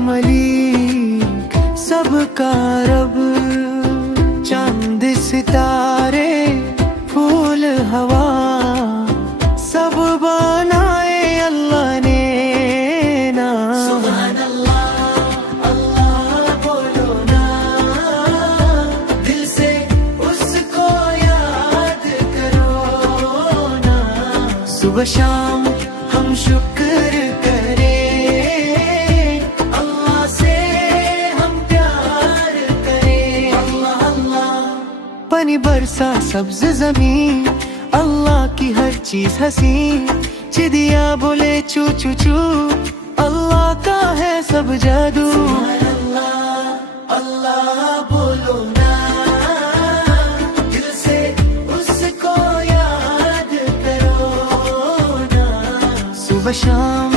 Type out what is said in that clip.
ملیک سب کا رب، چاند ستارے پھول ہوا سب بنائے اللہ نے نا۔ سبحان اللہ اللہ بولو نا، دل سے اس کو یاد کرو نا، صبح شام ہم شکر کریں، اللہ سے ہم پیار کریں، اللہ اللہ۔ پانی برسا سبز زمین، اللہ کی ہر چیز حسین، چڑیا بولے چو چو چو، اللہ کا ہے سب جادو۔ سبحان اللہ اللہ بولو نا، دل سے اس کو یاد کرو نا، صبح شام